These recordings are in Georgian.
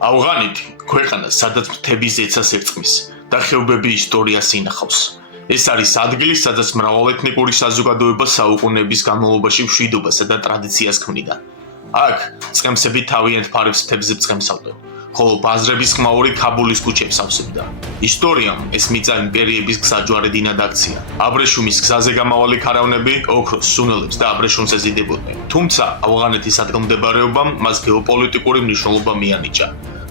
ავღანეთი ქვეყანა, სადაც მთების ზეცას ერწყმის და ხეობები ისტორიას ინახავს. ეს არის ადგილი, სადაც მრავალეთნიკური საზოგადოება საუკუნეების განმავლობაში მშვიდობასა და ტრადიციას ქმნიდა. აქ წყემსები თავიანთ ფარებს მთებზე ბრწყემსავდნენ, ხოლო ბაზრების ხმაური ქაბულის ქუჩებს ავსებდა. ისტორიამ ეს მიწა იმპერიების გზაჯვარედი ნადაქცია. აბრეშუმის გზაზე გამავალი ქარავნები ოქროს, სუნელებს და აბრეშუმს ეზიდებოდნენ. თუმცა ავღანეთის ადგილმდებარეობამ მას გეოპოლიტიკური მნიშვნელობა მიანიჭა,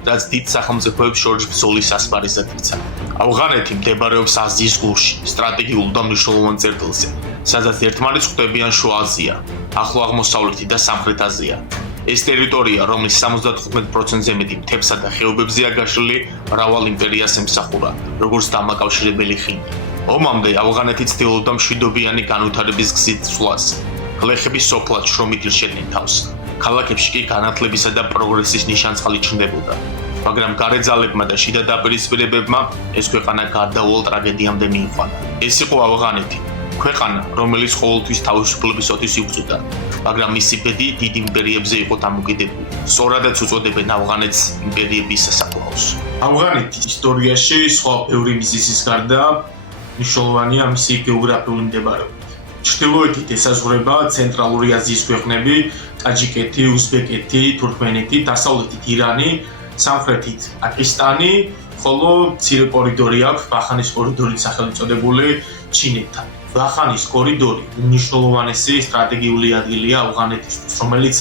რაც დიდ სახელმწიფოებს შორის ბრძოლის ასპარეზად იქცა. ავღანეთი მდებარეობს აზიის გულში, სტრატეგიულ და მნიშვნელოვან წერტილზე, სადაც ერთმანეთს ხვდებიან შუა აზია, ახლო აღმოსავლეთი და სამხრეთ აზია. ეს ტერიტორია, რომლის 75%-ზე მეტი მთებსა და ხეობებზეა გაშლილი, მრავალ იმპერიას ემსახურა, როგორც დამაკავშირებელი ხიდი. ომამდე ავღანეთი ცდილობდა მშვიდობიანი განვითარების გზით სვლას. გლეხები სოფლად შრომით ირჩევდნენ თავს. ქალაქებში კი განათლებისა და პროგრესის ნიშანწყალი ჩნდებოდა. მაგრამ გარე ძალებმა და შიდა დაპირისპირებებმა ეს ქვეყანა გარდაუვალ ტრაგედიამდე მიიყვანა. ეს იყო ავღანეთი, ქვეყანა, რომელიც ყოველთვის თავისუფლების ოდის იბრძოდა, მაგრამ მისი ბედი დიდ იმპერიებზე იყო დამოკიდებული. სწორადაც უწოდებენ ავღანეთს იმპერიების სასაფლაოს. ავღანეთის ისტორიაში სხვა ბევრი მიზეზის გარდა მნიშვნელოვანია მისი გეოგრაფიული მდებარეობა. ჩრდილოეთით ესაზღვრება ცენტრალური აზიის ქვეყნები, ტაჯიკეთი, უზბეკეთი, თურქმენეთი, დასავლეთით ირანი, სამხრეთით პაკისტანი, ხოლო მცირე კორიდორი აქვს ვახანის კორიდორით სახელწოდებული ჩინეთთან. ვახანის კორიდორი უმნიშვნელოვანესი სტრატეგიული ადგილია ავღანეთისთვის, რომელიც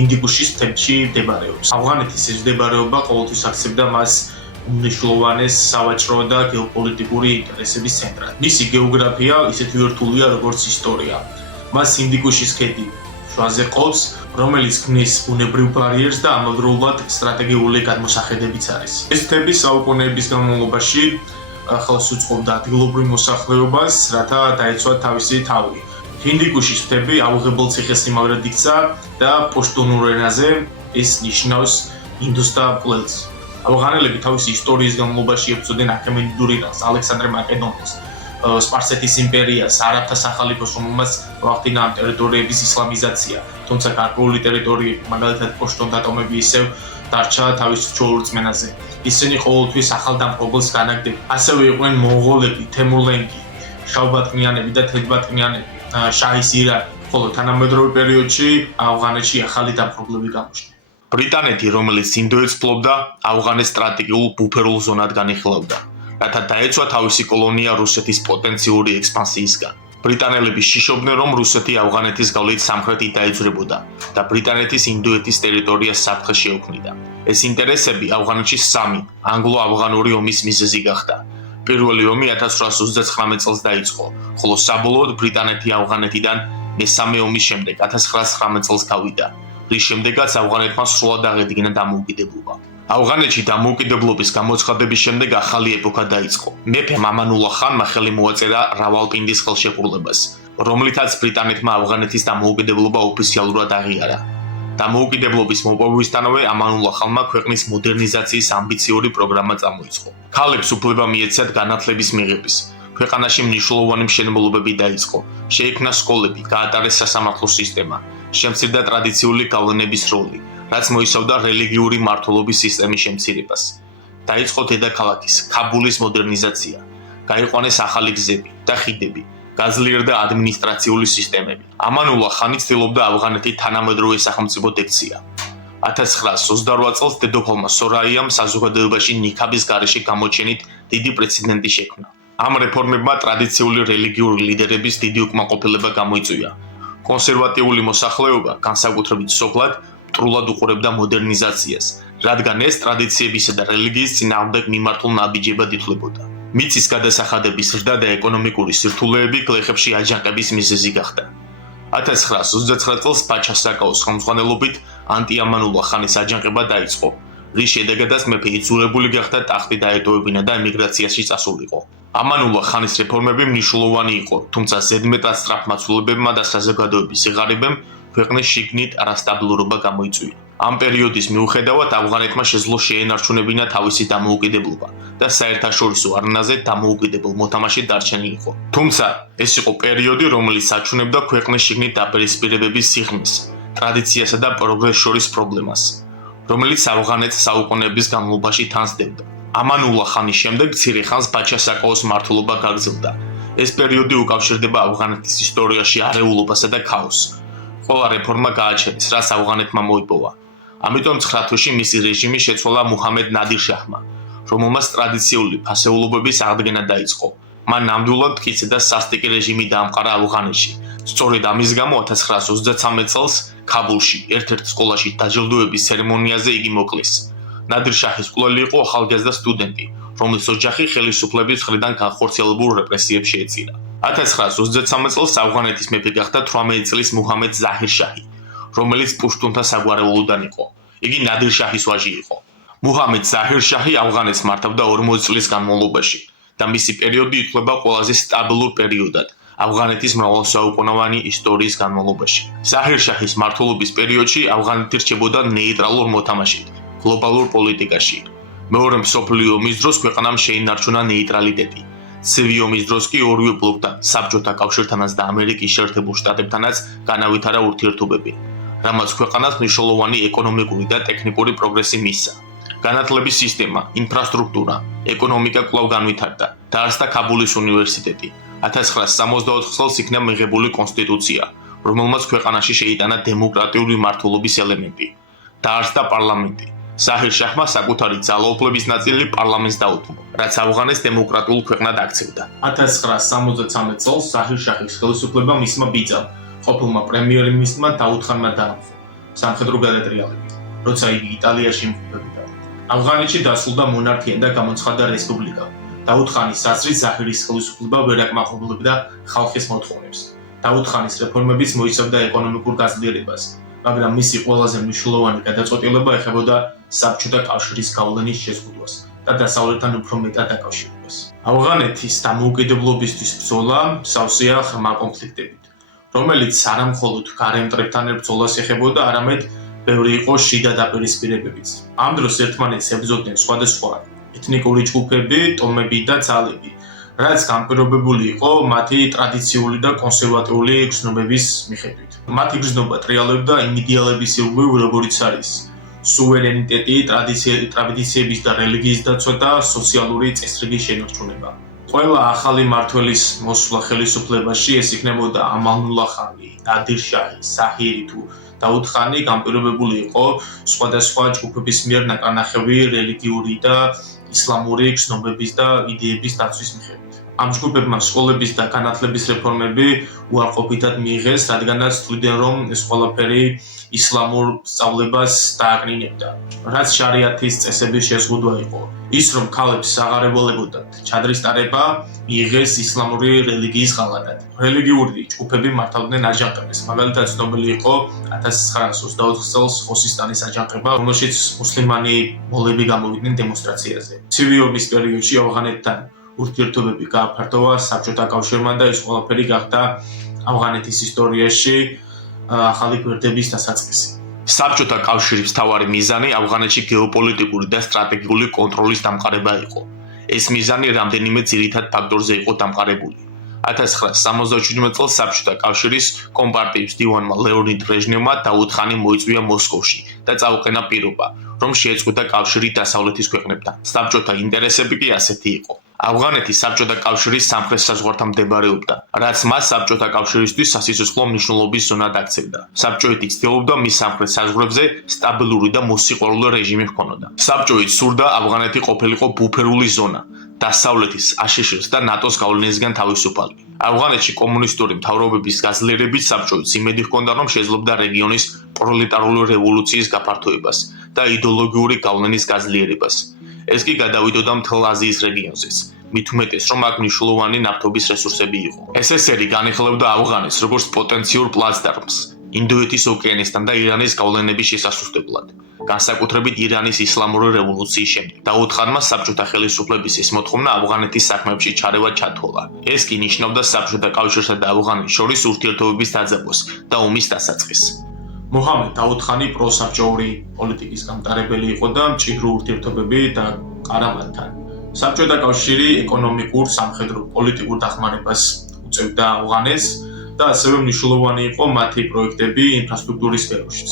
ინდიგუშის მთებში მდებარეობს. ავღანეთის ეს მდებარეობა ყოველთვის აქცევდა მას უმნიშვნელოვანეს სავაჭრო და გეოპოლიტიკური ინტერესების ცენტრად. მისი გეოგრაფია ისეთი რთულია, როგორც ისტორია. მას ინდიგუშის ქედი შუაზე ყოფს, რომელიც ქმნის ბუნებრივ ბარიერს და ამავდროულად სტრატეგიული გადმოსახედებიც არის. ეს მთები საუკუნეების განმავლობაში ხელს უწყობდა ადგილობრივ მოსახლეობას, რათა დაეცვა თავისი თავი. ინდიგუშის მთები აუღებელ ციხესიმაგრედ იქცა და პუშტუნურ ენაზე ეს ნიშნავს ინდუს და პლელს. ავღანელები თავისი ისტორიის განმავლობაში ებრძოდნენ აქემენიდურ ირანს, ალექსანდრე მაკედონელს, სპარსეთის იმპერიას, არაბთა სახალიფოს, რომელმაც მოახდინა ამ ტერიტორიების ისლამიზაცია. თუმცა გარკვეული ტერიტორიები, მაგალითად პუშტუნთა ტომები ისევ დარჩა თავის ჩოლურ რწმენაზე. ისინი ყოველთვის ახალ დამპყრობელს განაგდებდნენ. ასევე იყვნენ მონღოლები, თემურლენგი, შავბატყნიანები და თეთრბატყნიანები, შაჰის ირანი, ხოლო თანამედროვე პერიოდში ავღანეთში ახალი დამპყრობლები გამოჩნდა. ბრიტანეთი, რომელიც ინდოეთს ფლობდა, ავღანეთს სტრატეგიულ ბუფერულ ზონად განიხილავდა, რათა დაეცვა თავისი კოლონია რუსეთის პოტენციური ექსპანსიისგან. ბრიტანელები შიშობდნენ, რომ რუსეთი ავღანეთის გავლით სამხრეთით დაეძვრებოდა და ბრიტანეთის ინდოეთის ტერიტორიას საფრთხე შეუქმნიდა. ეს ინტერესები ავღანეთში სამი ანგლო-ავღანური ომის მიზეზი გახდა. პირველი ომი 1839 წელს დაიწყო, ხოლო საბოლოოდ ბრიტანეთი ავღანეთიდან მესამე ომის შემდეგ 1919 წელს გავიდა, რის შემდეგაც ავღანეთმა სრულად აღედგინა დამოუკიდებლობა. ავღანეთში დამოუკიდებლობის გამოცხადების შემდეგ ახალი ეპოქა დაიწყო. მეფემ ამანულა ხანმა ხელი მოაწერა რავალპინდის ხელშეკრულებას, რომლითაც ბრიტანეთმა ავღანეთის დამოუკიდებლობა ოფიციალურად აღიარა. დამოუკიდებლობის მოპოვებისთანავე ამანულა ხანმა ქვეყნის მოდერნიზაციის ამბიციური პროგრამა წამოიწყო. ქალებს უფლება მიეცათ განათლების მიღების. ქვეყანაში მნიშვნელოვანი მშენებლობები დაიწყო. შეიქმნა სკოლები, გაატარეს სასამართლო სისტემა, შემცირდა ტრადიციული გავლენების როლი, რაც მოიცავდა რელიგიური მმართველობის სისტემის შემცირებას. დაიწყო დედაქალაქის, ქაბულის მოდერნიზაცია, გაიყვანეს ახალი გზები და ხიდები, გაძლიერდა ადმინისტრაციული სისტემები. ამანულა ხანი ცდილობდა ავღანეთი თანამედროვე სახელმწიფოდ ექცია. 1928 წელს დედოფალმა სორაიამ საზოგადოებაში ნიქაბის გარეშე გამოჩენით დიდი პრეცედენტი შექმნა. ამ რეფორმებმა ტრადიციული რელიგიური ლიდერების დიდი უკმაყოფილება გამოიწვია. კონსერვატიული მოსახლეობა, განსაკუთრებით სოფლად, მტრულად უყურებდა მოდერნიზაციას, რადგან ეს ტრადიციებისა და რელიგიის წინააღმდეგ მიმართულ ნაბიჯებად ითვლებოდა. მიწის გადასახადების ზრდა და ეკონომიკური სირთულეები გლეხებში აჯანყების მიზეზი გახდა. 1929 წელს ბაჩა საკაოს ხელმძღვანელობით ანტი-ამანულა ხანის აჯანყება დაიწყო, რის შედეგადაც მეფე იძულებული გახდა ტახტი დაეტოვებინა და ემიგრაციაში წასულიყო. ამანულა ხანის რეფორმები მნიშვნელოვანი იყო, თუმცა ზედმეტად სწრაფმაცულებებმა და საზოგადოების სიღარიბემ ქვეყნის შიგნით არასტაბილურობა გამოიწვია. ამ პერიოდის მიუხედავად ავღანეთმა შეძლო შეენარჩუნებინა თავისი დამოუკიდებლობა და საერთაშორისო არენაზე დამოუკიდებელ მოთამაშედ დარჩენი იყო. თუმცა ეს იყო პერიოდი, რომელიც საჩვენებდა ქვეყნის შიგნით დაპირისპირებების სიღრმეს, ტრადიციასა და პროგრესს შორის პრობლემას. რომელიც ავღანეთს საუკუნეების განმავლობაში თანსდებდა. ამანულა ხანის შემდეგ მცირე ხანს ბაჩა საკოოს მმართველობა გაგრძელდა. ეს პერიოდი უკავშირდება ავღანეთის ისტორიაში არეულობასა და ქაოსს. ყველა რეფორმა გააჩენეს, რაც ავღანეთმა მოიპოვა. ამიტომ 9 თვეში მისი რეჟიმი შეცვალა მუჰამედ ნადირ შაჰმა, რომელმაც ტრადიციული ფასეულობების აღდგენა დაიწყო. მან ნამდვილად მტკიცე და სასტიკი რეჟიმი დაამყარა ავღანეთში. სწორედ ამის გამო 1933 წელს ქაბულში ერთ-ერთ სკოლაში დაჯილდოების ცერემონიაზე იგი მოკლეს. ნადირ შაჰის მკვლელი იყო ახალგაზრდა სტუდენტი, რომლის ოჯახი ხელისუფლების მხრიდან განხორციელებულ რეპრესიებს შეეწირა. 1933 წელს ავღანეთის მეფე გახდა 18 წლის მუჰამედ ზაჰირ შაჰი, რომელიც პუშტუნთა საგვარეულოდან იყო. იგი ნადირ შაჰის ვაჟი იყო. მუჰამედ ზაჰირ შაჰი ავღანეთს მართავდა 40 წლის განმავლობაში და მისი პერიოდი ითვლება ყველაზე სტაბილურ პერიოდად ავღანეთის მრავალსაუკუნოვანი ისტორიის განმავლობაში. ზაჰირ შაჰის მმართველობის პერიოდში ავღანეთი რჩებოდა ნეიტრალურ მოთამაშედ გლობალურ პოლიტიკაში. მეორე მსოფლიო ომის დროს ქვეყანამ შეინარჩუნა ნეიტრალიტეტი. ცივი ომის დროს კი ორივე ბლოკთან, საბჭოთა კავშირთანაც და ამერიკის შეერთებულ შტატებთანაც განავითარა ურთიერთობები, რამაც ქვეყანას მნიშვნელოვანი ეკონომიკური და ტექნიკური პროგრესი მისცა. განათლების სისტემა, ინფრასტრუქტურა, ეკონომიკა კვლავ განვითარდა. დაარსდა ქაბულის უნივერსიტეტი. 1964 წელს იქნა მიღებული კონსტიტუცია, რომელმაც ქვეყანაში შეიტანა დემოკრატიული მმართველობის ელემენტი. დაარსდა პარლამენტი. ზაჰირ შაჰმა საკუთარი ძალაუფლების ნაწილი პარლამენტს დაუთმო, რაც ავღანეთს დემოკრატიულ ქვეყნად აქცევდა. 1973 წელს ზაჰირ შაჰის ხელისუფლება მისმა ბიძამ, ყოფილმა პრემიერ-მინისტრმა დაუთ ხანმა დაამხო სამხედრო გადატრიალებით, როცა იგი იტალიაში იმყოფებოდა. ავღანეთში დასრულდა მონარქია და გამოცხადდა რესპუბლიკა. დაუთ ხანის საზრით ზაჰირის ხელისუფლება ვერ აკმაყოფილებდა ხალხის მოთხოვნებს. დაუთ ხანის რეფორმებიც მოიცავდა ეკონომიკურ გაძლიერებას, მაგრამ მისი ყველაზე მნიშვნელოვანი გადაწყვეტილება ეხებოდა საბჭოთა კავშირის გავლენის შეზღუდვას და დასავლეთთან უფრო მეტად დაკავშირებას. ავღანეთის დამოუკიდებლობისთვის ბრძოლა მსავსეა ღრმა კონფლიქტებით, რომელიც არა მხოლოდ გარემტრებთან ბრძოლას ეხებოდა, არამედ ბევრი იყო შიდა დაპირისპირებებიც. ამ დროს ერთმანეთს ებრძოდნენ სხვადასხვა ეთნიკური ჯგუფები, ტომები და ძალები, რაც განპირობებული იყო მათი ტრადიციული და კონსერვატიული გრძნობების მიხედვით. მათი გრძნობა ტრიალებდა იმ იდეალების ირგვლივ, როგორიც არის სუვერენიტეტი, ტრადიციების და რელიგიის დაცვა და სოციალური წესრიგის შენარჩუნება. ყველა ახალი მმართველის მოსვლა ხელისუფლებაში, ეს იქნებოდა ამანულა ხანი, ნადირ შაჰი, ზაჰირი თუ დაუთ ხანი, განპირობებული იყო სხვადასხვა ჯგუფების მიერ ნაკარნახევი რელიგიური და ისლამური გრძნობების და იდეების დაცვის მიხედვით. ამ ჯგუფებმა სკოლების და განათლების რეფორმები უარყოფითად მიიღეს, რადგანაც თვლიდნენ, რომ ეს ყველაფერი ისლამურ სწავლებას დააკნინებდა, რაც შარიათის წესების შეზღუდვა იყო. ის, რომ ქალებს აღარ ევალებოდათ ჩადრის ტარება, მიიღეს ისლამური რელიგიის ღალატად. რელიგიური ჯგუფები მართავდნენ აჯანყებას, მაგალითად ცნობილი იყო 1924 წელს ხოსისტანის აჯანყება, რომელშიც მუსლიმანი მოლები გამოვიდნენ დემონსტრაციაზე. ცივი ომის პერიოდში ავღანეთთან ურთიერთობები გააფართოვა საბჭოთა კავშირმა და ეს ყველაფერი გახდა ავღანეთის ისტორიაში ახალი გვერდების დასაწყისი. საბჭოთა კავშირის მთავარი მიზანი ავღანეთში გეოპოლიტიკური და სტრატეგიული კონტროლის დამყარება იყო. ეს მიზანი რამდენიმე ძირითად ფაქტორზე იყო დამყარებული. 1967 წელს საბჭოთა კავშირის კომპარტიის მდივანმა ლეონიდ ბრეჟნევმა დაუთ ხანი მოიწვია მოსკოვში და წაუყენა პირობა, რომ შეეწყვეტა კავშირი დასავლეთის ქვეყნებთან. საბჭოთა ინტერესები კი ასეთი იყო. ავღანეთი საბჭოთა კავშირის სამხრეთ საზღვართან მდებარეობდა, რაც მას საბჭოთა კავშირისთვის სასიცოცხლო მნიშვნელობის ზონად აქცევდა. საბჭოეთი ცდილობდა მის სამხრეთ საზღვრებზე სტაბილური და მოსიყვარულე რეჟიმი ჰქონოდა. საბჭოით სურდა ავღანეთი ყოფილიყო ბუფერული ზონა, დასავლეთის აშშ-ს და ნატოს გავლენისგან თავისუფალი. ავღანეთში კომუნისტური მთავრობების გაძლიერებით საბჭოიც იმედი ჰქონდა, რომ შეძლებდა რეგიონის პროლეტარული რევოლუციის გაფართოებას და იდეოლოგიური გავლენის გაძლიერებას. ეს კი გადავიდოდა მთელ აზიის რეგიონზეც, მით უმეტეს, რომ აქ მნიშვნელოვანი ნავთობის რესურსები იყო. SSR განიხილებდა ავღანეთს როგორც პოტენციურ პლაცდარმს ინდოეთის ოკეანესთან და ირანის გავლენების შესასუსტებლად, განსაკუთრებით ირანის ისლამური რევოლუციის შემდეგ. დაუთ ხანმა საბჭოთა ხელისუფლების ეს მოთხოვნა ავღანეთის საქმეებში ჩარევა ჩათვალა. ეს კი ნიშნავდა საბჭოთა კავშირსა და ავღანეთს შორის ურთიერთობების დაძაბვას და ომის დასაწყისს. მუჰამედ დაუთ ხანი პროსაბჭოური პოლიტიკის გამტარებელი იყო და მჭიდრო ურთიერთობები და ყარამანთან. საბჭოთა კავშირი ეკონომიკურ, სამხედრო, პოლიტიკურ დახმარებას უწევდა ავღანეთს და ასევე მნიშვნელოვანი იყო მათი პროექტები ინფრასტრუქტურის სფეროშიც.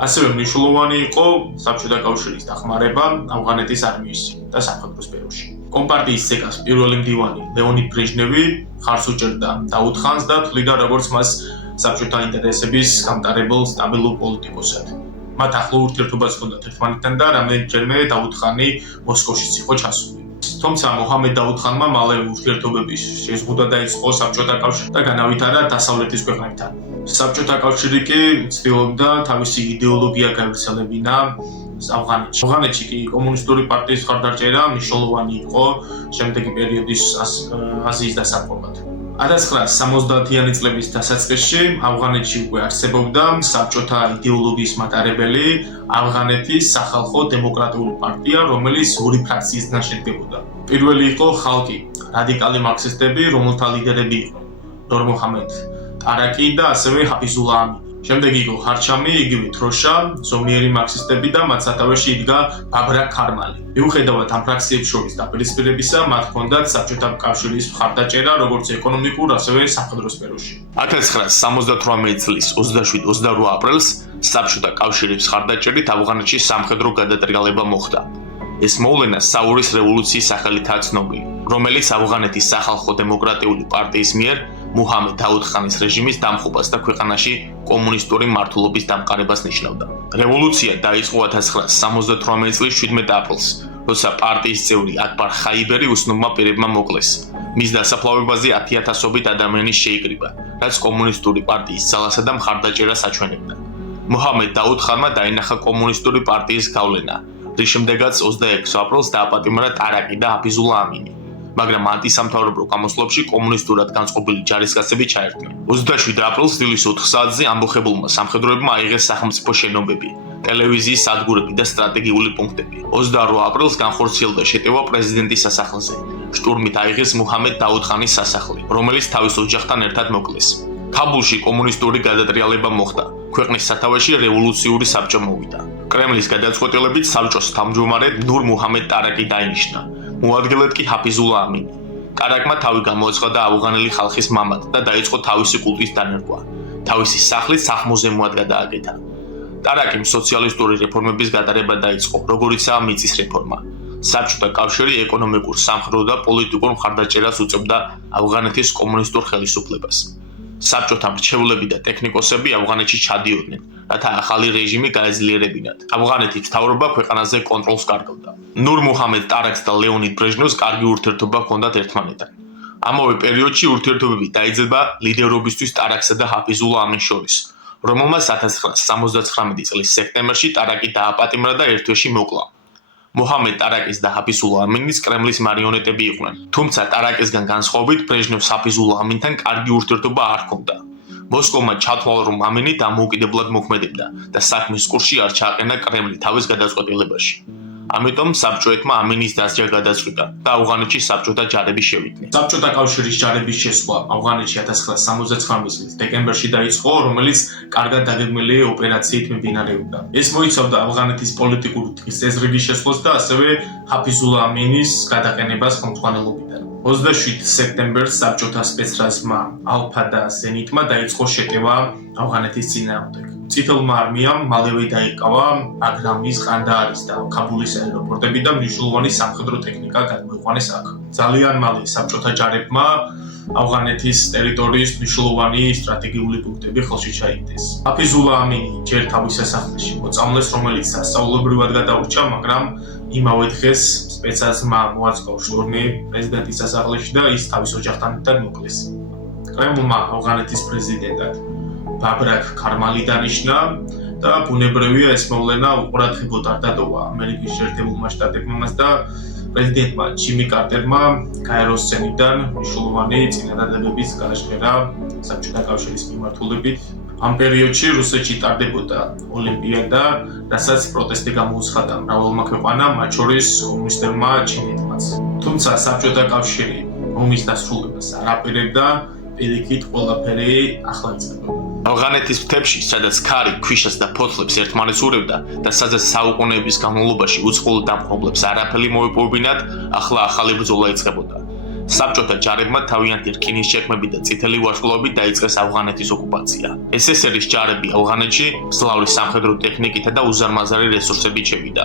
ასევე მნიშვნელოვანი იყო საბჭოთა კავშირის დახმარება ავღანეთის არმიის და სამხედრო სფეროში. კომპარტიის ცეკას პირველი მდივანი ლეონიდ ბრეჟნევი ხარს უჭერდა დაუდ ხანს და თვლიდა როგორც მას საბჭოთა ინტერესების გამტარებელ სტაბილურ პოლიტიკოსად. მათ ახლო ურთიერთობაც ჰქონდათ ერთმანეთთან და რამდენჯერმე დაუდ ხანი მოსკოვშიც იყო ჩასული. თუმცა მოჰამედ დაუდ ხანმა მალე ურთიერთობების შეზღუდვა დაიწყო საბჭოთა კავშირთან და განავითარა დასავლეთის ქვეყნებთან. საბჭოთა კავშირი კი ცდილობდა თავისი იდეოლოგია გაევრცელებინა ავღანეთში. ავღანეთში კი კომუნისტური პარტიის მხარდაჭერა მნიშვნელოვანი იყო შემდეგი პერიოდის აზიის დასაწყობად. 1970-იანი წლების დასაწყისში ავღანეთში უკვე არსებობდა საბჭოთა იდეოლოგიის მატარებელი ავღანეთის სახალხო დემოკრატიული პარტია, რომელიც ორი ფრაქციისგან შედგებოდა. პირველი იყო ხალკი, რადიკალი მარქსისტები, რომელთა ლიდერები იყვნენ ნურ მუჰამედ ტარაკი და ასევე ჰაფიზულა ამინი. შემდეგ იყო ჰარჩამი, იგივე თროშა, ზომიერი მარქსისტები და მათ სათავეში იდგა ბაბრა ქარმალი. მიუხედავად ამ ფრაქციებს შორის დაპირისპირებისა, მათ ჰქონდათ საბჭოთა კავშირის მხარდაჭერა როგორც ეკონომიკურ, ასევე სამხედრო სფეროში. 1978 წლის 27-28 აპრილს საბჭოთა კავშირის მხარდაჭერით ავღანეთში სამხედრო გადატრიალება მოხდა. ეს მოვლენა საურის რევოლუციის სახელითაა ცნობილი, რომელიც ავღანეთის სახალხო დემოკრატიული პარტიის მიერ მუჰამედ დაუდ ხანის რეჟიმის დამხობას და ქვეყანაში კომუნისტური მმართველობის დამყარებას ნიშნავდა. რევოლუცია დაიწყო 1978 წლის 17 აპრილს, როცა პარტიის წევრი აკბარ ხაიბერი უცნობმა პირებმა მოკლეს. მის დასაფლავებაზე 10,000-ობით ადამიანი შეიკრიბა, რაც კომუნისტური პარტიის ძალასა და მხარდაჭერას აჩვენებდა. მუჰამედ დაუდ ხანმა დაინახა კომუნისტური პარტიის გავლენა, რის შემდეგაც 26 აპრილს დააპატიმრა ტარაკი და ჰაფიზულა ამინი. მაგრამ ანტისამთავრობო გამოსვლებში კომუნისტურად განწყობილი ჯარისკაცები ჩაერთნენ. 27 აპრილს დილის 4 საათზე ამბოხებულმა სამხედროებმა აიღეს სახელმწიფო შენობები, ტელევიზიის სადგურები და სტრატეგიული პუნქტები. 28 აპრილს განხორციელდა შეტევა პრეზიდენტის სასახლეზე. შტურმით აიღეს მუჰამედ დაუდ ხანის სასახლე, რომელიც თავის ოჯახთან ერთად მოკლეს. ქაბულში კომუნისტური გადატრიალება მოხდა. ქვეყნის სათავეში რევოლუციური საბჭო მოვიდა. კრემლის გადაწყვეტილებით საბჭოს თავმჯდომარედ ნურ მუჰამედ ტარაკი დაინიშნა. მოადგილედ კი ჰაფიზულა ამინი. ტარაკმა თავი გამოაცხადა ავღანელი ხალხის მამად და დაიწყო თავისი კულტის დანერგვა. თავისი სახლი სახმოზემოად გადააკეთა. ტარაკიმ სოციალისტური რეფორმების გატარება დაიწყო, როგორიცაა მიწის რეფორმა. საბჭოთა კავშირი ეკონომიკურ, სამხედრო და პოლიტიკურ მხარდაჭერას უწევდა ავღანეთის კომუნისტურ ხელისუფლებას. საბჭოთა მრჩევლები და ტექნიკოსები ავღანეთში ჩადიოდნენ, რათა ახალი რეჟიმი გაეძლიერებინათ. ავღანეთის მთავრობა ქვეყანაზე კონტროლს კარგავდა. ნურ მუჰამედ ტარაკს და ლეონიდ ბრეჟნევს კარგი ურთიერთობა ჰქონდათ ერთმანეთთან. ამავე პერიოდში ურთიერთობები დაიძაბა ლიდერობისთვის ტარაქსა და ჰაფიზულა ამინს შორის, რომელმაც 1979 წლის სექტემბერში ტარაკი დააპატიმრა და ერთ თვეში მოკლა. მუჰამედ ტარაკის და ჰაფიზულა ამინის კრემლის მარიონეტები იყვნენ. თუმცა ტარაკისგან განსხვავებით ბრეჟნევს ჰაფიზულა ამინთან კარგი ურთიერთობა არ ჰქონდა. მოსკოვმა ჩათვალა, რომ ამინი დამოუკიდებლად მოქმედებდა და საქმის კურსში არ ჩააყენა კრემლი თავის გადაწყვეტილებაში. ამიტომ საბჭოეთმა ამინის დასჯა გადაწყვიტა და ავღანეთში საბჭოთა ჯარები შევიდნენ. საბჭოთა კავშირის ჯარების შესვლა ავღანეთში 1979 წლის დეკემბერში დაიწყო, რომელიც კარგად დაგეგმილი ოპერაციით მიმდინარეობდა. ეს მოიცავდა ავღანეთის პოლიტიკური წესრიგის შესვლას და ასევე ჰაფიზულა ამინის გადაყენებას ხელმძღვანელობიდან. 27 სექტემბერს საბჭოთა სპეცრაზმა ალფა და ზენიტმა დაიწყო შეტევა ავღანეთის წინააღმდეგ. წითელმა არმიამ მალევე დაიკავა აგრამის, ყანდაარის და ქაბულის აეროპორტები და მნიშვნელოვანი სამხედრო ტექნიკა გადმოიყვანეს აქ. ძალიან მალე საბჭოთა ჯარებმა ავღანეთის ტერიტორიის მნიშვნელოვანი სტრატეგიული პუნქტები ხელში ჩაიგდეს. ჰაფიზულა ამინი ჯერ თავის სასახლეში მოწამლეს, რომელიც სასწავლებლად გადაურჩა, მაგრამ იმავე დღეს სპეცაზმა მოაწყო შტურმი პრეზიდენტის სასახლეში და ის თავის ოჯახთან ერთად მოკლეს. კრემლმა ავღანეთის პრეზიდენტად ბაბრაკ ქარმალი დანიშნა და ბუნებრივია ეს მოვლენა უყურადღებოდ არ დატოვა ამერიკის შეერთებულმა შტატებმა და პრეზიდენტმა ჯიმი კარტერმა გაეროს სცენიდან მნიშვნელოვანი წინადადებების გააჟღერა საბჭოთა კავშირის მიმართულებით. ამ პერიოდში რუსეთში ტარდებოდა ოლიმპიადა, რასაც პროტესტი გამოუცხადა მრავალმა ქვეყანამ, მათ შორის კომუნისტებმა ჩინეთმაც. თუმცა საბჭოთა კავშირი ომის დასრულებას არ აპირებდა, პირიქით ყველაფერი ახლა იწყებოდა. ავღანეთის მთებში, სადაც ქარი, ქვიშას და ფოთლებს ერთმანეთს ურევდა და სადაც საუკუნეების განმავლობაში უცხოელ დამპყრობლებს არაფერი მოეპოვებინათ, ახლა ახალი ბრძოლა იწყებოდა. საბჭოთა ჯარებმა თავიანთი რკინის შექმნები და წითელი ვარსკვლავებით დაიწყეს ავღანეთის ოკუპაცია. SSR-ის ჯარები ავღანეთში მძლავრი სამხედრო ტექნიკითა და უზარმაზარი რესურსებით შევიდა.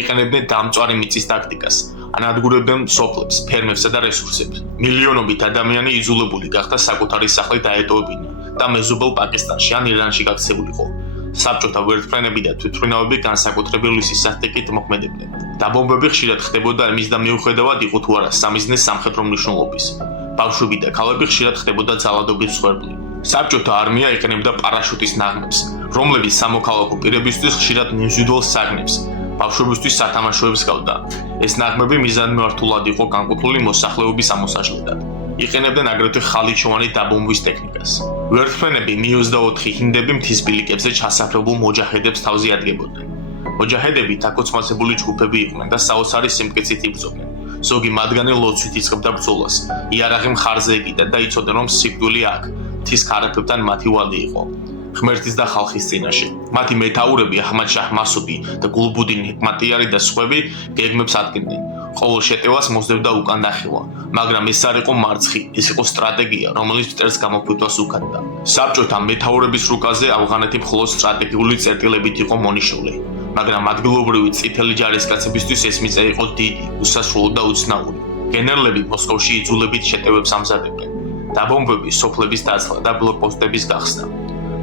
იყენებდნენ დამწვარი მიწის ტაქტიკას, ანადგურებდნენ სოფლებს, ფერმებსა და რესურსებს. მილიონობით ადამიანი იძულებული გახდა საკუთარი სახლი დაეტოვებინა და მეზობელ პაკისტანში ან ირანში გაქცეულიყო. საბჭოთა ვერტმფრენები და თვითმფრინავები განსაკუთრებული სისასტიკით მოქმედებდნენ. დაბომბები ხშირად ხდებოდა იმის და მიუხედავად იყო თუ არა სამიზნეს სამხედრო მნიშვნელობის. ბავშვები და ქალები ხშირად ხდებოდა ძალადობის მსხვერპლი. საბჭოთა არმია იყენებდა პარაშუტის ნაღმებს, რომლებიც სამოქალაქო პირებისთვის ხშირად მიზუდვალ საგნებს, ბავშვებისთვის სათამაშოებს გავდა. ეს ნაღმები მიზანმიმართულად იყო განკუთვნილი მოსახლეობის ამოსაშლელად. იყენებდნენ აგრეთვე ხალიჩოვანი დაბომბვის ტექნიკას. ვერტმფრენები Mi-24 ჰინდები მთის ბილიკებზე ჩასაფრებულ მოჯაჰედებს თავზე ადგებოდნენ. მოჯაჰედები დაქოცმაცებული ჯგუფები იყვნენ და საოცარი სიმტკიცით იბრძოდნენ. ზოგი მათგანი ლოცვით იწყებდა ბრძოლას. იარაღი მხარზე ეკიდა და იცოდნენ, რომ სიკვდილი აქ, მთის ქარაფებთან მათი ვალი იყო. ღმერთის და ხალხის წინაშე. მათი მეთაურები აჰმად-შაჰ მასუდი და გულბუდინ ჰეკმატიარი და სხვები გეგმებს ადგენდნენ. ყოველ შეტევას მოსდევდა უკან დახევა, მაგრამ ეს არ იყო მარცხი, ეს იყო სტრატეგია, რომელიც მტერს გამოქვიტვას უქანდა. საბჭოთა მეთაურების რუკაზე ავღანეთი მხოლოდ სტრატეგიული წერტილებით იყო მონიშნული, მაგრამ ადგილობრივი წითელი ჯარისკაცებისთვის ეს მიწა იყო დიდი, უსასრულო და უცნაური. გენერლები მოსკოვში იძულებით შეტევებს ამზადებდნენ. დაბომბები, სოფლების დაცლა და ბლოკპოსტების გახსნა.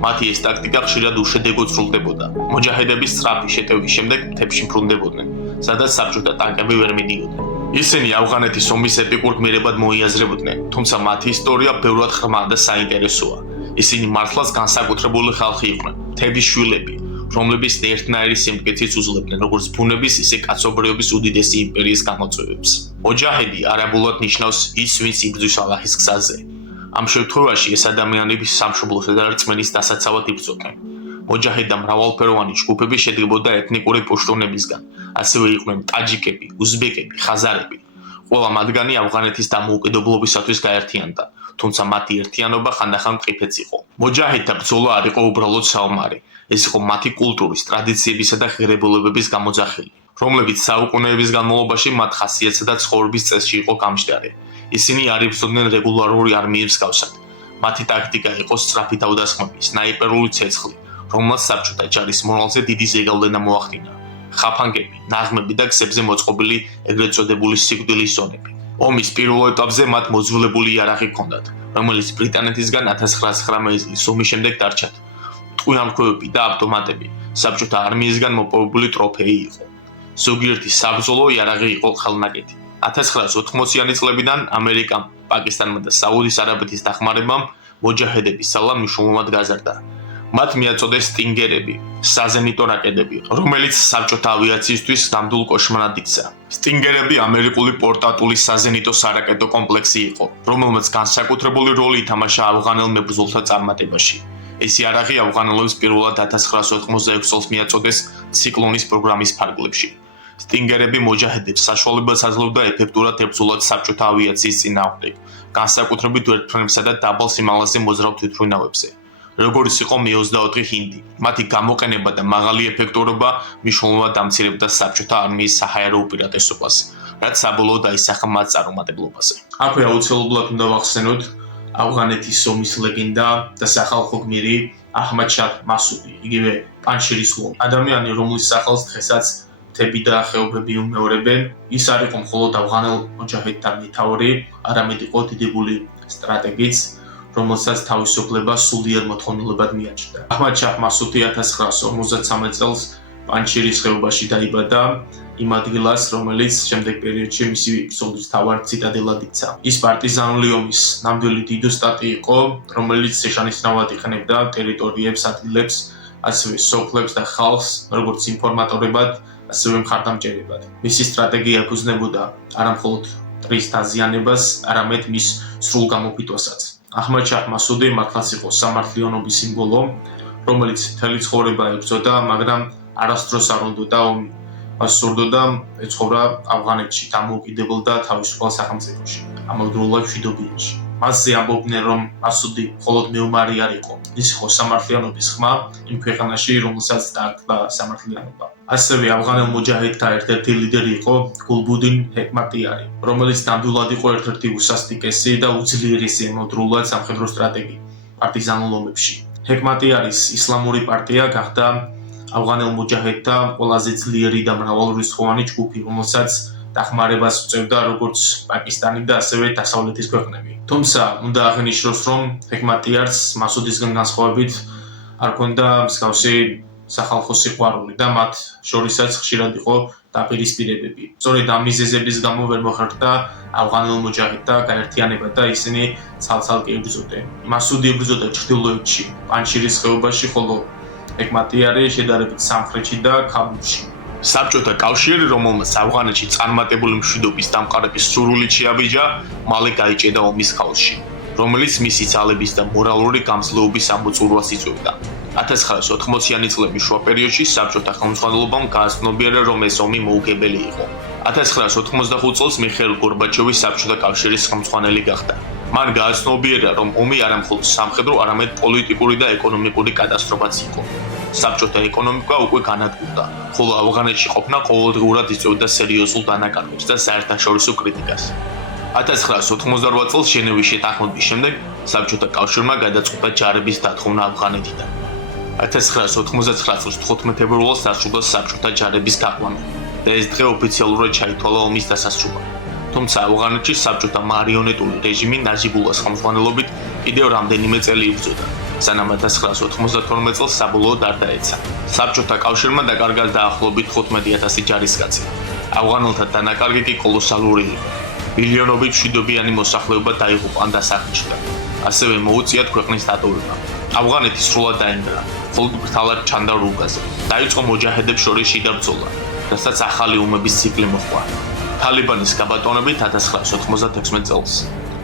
მათი ეს ტაქტიკა ხშირად უშედეგოდ სრულდებოდა. მოჯაჰედების სწრაფი შეტევის შემდეგ მთებში მბრუნდებოდნენ, სადაც საბჭოთა ტანკები ვერ მიდიოდნენ. ისინი ავღანეთის ომის ეპიკურ გმირებად მოიაზრებოდნენ, თუმცა მათი ისტორია ბევრად ღრმა და საინტერესოა. ისინი მართლაც განსაკუთრებული ხალხი იყვნენ, მთების შვილები, რომლებიც ერთნაირი სიმტკიცით უძლებდნენ როგორც ბუნების, ისე კაცობრიობის უდიდესი იმპერიის გამოწვევებს. მოჯაჰედი არაბულად ნიშნავს ის, ვინც იბრძვის ალაჰის გზაზე. ამ შემთხვევაში ეს ადამიანები სამშობლოსა და რწმენის დასაცავად იბრძოდნენ. მოჯაჰედთა მრავალფეროვანი ჯგუფები შედგებოდა ეთნიკური პუშტუნებისგან, ასევე იყვნენ ტაჯიკები, უზბეკები, ხაზარები. ყველა მათგანი ავღანეთის დამოუკიდებლობისათვის გაერთიანდა, თუმცა მათი ერთიანობა ხანდახან მყიფეც იყო. მოჯაჰედთა ბრძოლა არ იყო უბრალოდ საომარი, ეს იყო მათი კულტურის, ტრადიციებისა და ღირებულებების გამოძახილი, რომლებიც საუკუნეების განმავლობაში მათ ხასიათსა და ცხოვრების წესში იყო გამჯდარი. ისინი არ იბრძოდნენ რეგულარული არმიების გავსად. მათი ტაქტიკა იყო სწრაფი თავდასხმები, სნაიპერული ცეცხლი, რომელსაც საბჭოთა ჯარის მორალზე დიდი ზეგავლენა მოახდინა. ხაფანგები, ნაღმები და გზებზე მოწყობილი ეგრეთ წოდებული სიკვდილის ზონები. ომის პირველ ეტაპზე მათ მოძველებული იარაღი ჰქონდათ, რომელიც ბრიტანეთისგან 1919 წლის ომის შემდეგ დარჩათ. ტყვიამფრქვევები და ავტომატები საბჭოთა არმიისგან მოპოვებული ტროფეი იყო. ზოგიერთი საბრძოლო იარაღი იყო ხელნაკეთი. 1980-იანი წლებიდან ამერიკამ, პაკისტანმა და საუდის არაბეთის დახმარებამ მოჯაჰედების ძალა მნიშვნელოვნად გაზარდა. მათ მიაწოდეს სტინგერები, საზენიტო რაკეტები, რომელიც საბჭოთა ავიაციისთვის ნამდვილ კოშმარად იქცა. სტინგერები ამერიკული პორტატული საზენიტო სარაკეტო კომპლექსი იყო, რომელმაც განსაკუთრებული როლი ითამაშა ავღანელ მებრძოლთა წარმატებაში. ეს იარაღი ავღანელებს პირველად 1986 წელს მიაწოდეს ციკლონის პროგრამის ფარგლებში. სტინგერები მოჯაჰედებს საშუალებას აძლევდა ეფექტურად ებრძოლათ საბჭოთა ავიაციის წინააღმდეგ, განსაკუთრებით ვერტმფრენებსა და დაბალ სიმაღლეზე მოძრავ თვითმფრინავებზე, როგორც იყო Mi-24 ჰინდი. მათი გამოყენება და მაღალი ეფექტურობა მნიშვნელოვნად დამცირებდა საბჭოთა არმიის საჰაერო უპირატესობას, რაც საბოლოოდ აისახა მათ წარუმატებლობაზე. აქვე აუცილებლად უნდა ვახსენოთ ავღანეთის ომის ლეგენდა და სახალხო გმირი აჰმად-შაჰ მასუდი, იგივე პანშირის ლომი. ადამიანი, რომლის სახელს დღესაც მთები და ხეობები უმეორებენ, ის არ იყო მხოლოდ ავღანელ მოჯაჰედთა მეთაური, არამედ იყო დიდებული სტრატეგიც, რომელსაც თავისუფლება სულიერ მოთხოვნილებად მიაჩნდა. აჰმად-შაჰ მასუდი 1953 წელს პანშირის ხეობაში დაიბადა, იმ ადგილას, რომელიც შემდეგ პერიოდში მისი ბრძოლის მთავარ ციტადელად იქცა. ის პარტიზანული ომის ნამდვილი დიდოსტატი იყო, რომელიც შეშანიშნავად იყენებდა ტერიტორიებს, ადგილებს, ასევე სოფლებს და ხალხს, როგორც ინფორმატორებად, ასევე მხარდამჭერებად. მისი სტრატეგია ეფუძნებოდა არა მხოლოდ მტრის დაზიანებას, არამედ მის სრულ გამოქვიტვასაც. აჰმად-შაჰ მასუდი მართლაც იყო სამართლიანობის სიმბოლო, რომელიც მთელი ცხოვრება ებრძოდა, მაგრამ არასდროს არ უნდოდა ომი. მას სურდოდა ეცხოვრა ავღანეთში, დამოუკიდებელ და თავისუფალ სახელმწიფოში, ამავდროულად მშვიდობიაში. მასზე ამბობდნენ, რომ მასუდი მხოლოდ მეომარი არ იყო, ის იყო სამართლიანობის ხმა იმ ქვეყანაში, რომელსაც დაარქმდა სამართლიანობა. ასევე ავღანელ მოჯაჰედთა ერთ-ერთი ლიდერი იყო გულბუდინ ჰეკმატიარი, რომელიც ნამდვილად იყო ერთ-ერთი უსასტიკესი და უძლიერესი ემოდროულად სამხედრო სტრატეგი პარტიზანულ ომებში. ჰეკმატიარის ისლამური პარტია გახდა ავღანელ მოჯაჰედთა ყველაზე ძლიერი და მრავალრიცხოვანი ჯგუფი, რომელსაც დახმარებას უწევდა როგორც პაკისტანი და ასევე დასავლეთის ქვეყნები. თუმცა, უნდა აღინიშნოს, რომ ჰეკმატიარს მასუდისგან განსხვავებით არ ჰქონდა მსგავსი სახალხო სიყვარული და მათ შორისაც ხშირად იყო დაპირისპირებები. სწორედ ამ მიზეზების გამო ვერ მოხერხდა ავღანელ მოჯაჰედთა გაერთიანება და ისინი ცალ-ცალკე იბრძოდნენ. მასუდი იბრძოდა ჩრდილოეთში, პანშირის ხეობაში, ხოლო ჰეკმატიარი შედარებით სამხრეთში და ქაბულში. საბჭოთა კავშირი, რომელმაც ავღანეთში წარმატებული მშვიდობის დამყარების სურვილით შეაბიჯა, მალე გაიჭედა ომის ხაოსში, რომელიც მისი ძალების და მორალური გამძლეობის ამოწურვას იწვევდა. 1980-იანი წლების შუა პერიოდში საბჭოთა ხელმძღვანელობამ გააცნობიერა, რომ ეს ომი მოუგებელი იყო. 1985 წელს მიხეილ გორბაჩოვი საბჭოთა კავშირის ხელმძღვანელი გახდა. მან გააცნობიერა, რომ ომი არა მხოლოდ სამხედრო, არამედ პოლიტიკური და ეკონომიკური კატასტროფაც იყო. საბჭოთა ეკონომიკა უკვე განადგურდა, ხოლო ავღანეთში ყოფნა ყოველდღურად იწვევდა სერიოზულ დანაკარგებს და საერთაშორისო კრიტიკას. 1988 წელს ჟენევის შეთანხმების შემდეგ საბჭოთა კავშირმა გადაწყვიტა ჯარების დათხოვნა ავღანეთიდან. 1989 წლის 15 ფევრალს დასრულდა საბჭოთა ჯარების გაყვანა და ეს დღე ოფიციალურად ჩაითვალა ომის დასასრულად. თუმცა ავღანეთში საბჭოთა მარიონეტული რეჟიმი ნაჯიბულას ხელმძღვანელობით კიდევ რამდენიმე წელი იბრძოდა, სანამ 1992 წელს საბოლოოდ არ დაეცა. საბჭოთა კავშირმა დაკარგა დაახლოებით 15,000 ჯარისკაცი. ავღანელთა დანაკარგი კი კოლოსალური იყო. მილიონობით მშვიდობიანი მოსახლეობა დაიღუპა ან დასახრჩდა. ასევე მოუწიათ ქვეყნის დატოვება. ავღანეთი სრულად დაინგრა, ხოლო ბრთალად ჩანდა რუგაზე. დაიწყო მოჯაჰედებს შორის შიდა ბრძოლა, რასაც ახალი ომების ციკლი მოჰყვა. თალიბანის გაბატონებით 1996 წელს.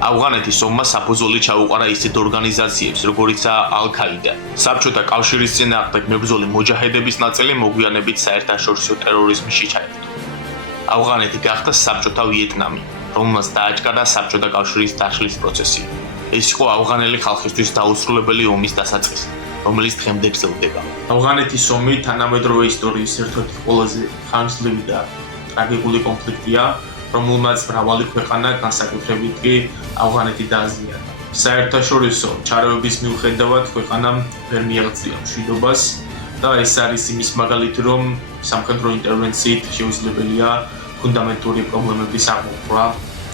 ავღანეთის ომმა საფუძველი ჩაუყარა ისეთ ორგანიზაციებს, როგორიცაა ალ-ქაიდა. საბჭოთა კავშირის წინააღმდეგ მებრძოლი მოჯაჰედების ნაწილი მოგვიანებით საერთაშორისო ტერორიზმში ჩაერთო. ავღანეთი გახდა საბჭოთა ვიეტნამი, რომელმაც დააჩქარა საბჭოთა კავშირის დაშლის პროცესი. ეს იყო ავღანელი ხალხისთვის დაუსრულებელი ომის დასაწყისი, რომელიც დღემდე გრძელდება. ავღანეთის ომი თანამედროვე ისტორიის ერთ-ერთი ყველაზე ხანგრძლივი და ტრაგიკული კონფლიქტია, რომელმაც მრავალი ქვეყანა, განსაკუთრებით კი ავღანეთი დააზიანა. საერთაშორისო ჩარევების მიუხედავად ქვეყანამ ვერ მიაღწია მშვიდობას და ეს არის იმის მაგალითი, რომ სამხედრო ინტერვენციით შეუძლებელია ფუნდამენტური პრობლემების აღმოფხვრა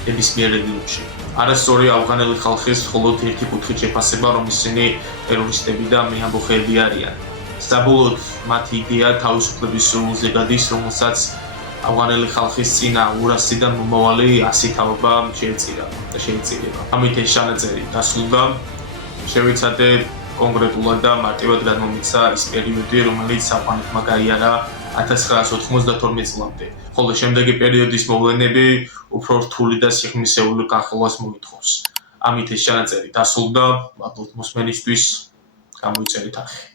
ნებისმიერ რეგიონში. არასწორი ავღანელი ხალხის მხოლოდ ერთი კუთხით შეფასება, რომ ისინი ტერორისტები და მეამბოხეები არიან. საბოლოოდ მათი იდეა თავისუფლების სურვილზე გადის, რომელსაც ავღანელი ხალხის წინა ურასიდან მომავალი 100 თაობა შეეწირა და შეეწირება. ამით ეს ჩანაწერი დასრულდა. შევიცადე კონკრეტულად და მარტივად განმომიცა ის პერიოდი, რომელიც ავღანეთმა გაიარა 1992 წლამდე, ხოლო შემდეგი პერიოდის მოვლენები უფრო რთული და სიღრმისეული განხილვას მოითხოვს. ამით ეს ჩანაწერი დასრულდა. მადლობთ მოსმენისთვის. გამოიწერით ახლა.